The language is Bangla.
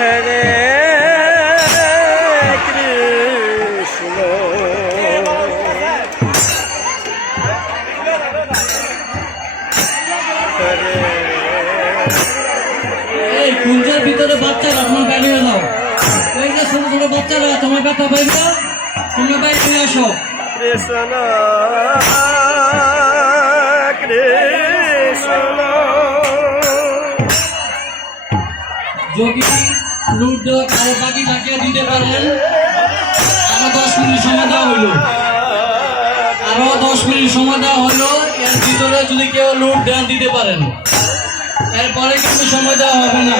হরে কৃষ্ণ এই কুঞ্জের ভিতরে বাচ্চারা তোমার বাইরে দাও। এই যে ছোট ছোট বাচ্চারা তোমার ব্যথা পাইবে, তোমরা বাইরে নিয়ে আসো। কৃষ্ণ কৃষ্ণ যদি লুট দেওয়া কারো বাকি বাকিয়ে দিতে পারেন, আরো 10 মিনিট সময় দেওয়া হইলো, আরো 10 মিনিট সময় দেওয়া হলো। এর ভিতরে যদি কেউ লুট দেন দিতে পারেন, এরপরে কিন্তু সময় দেওয়া হবে না।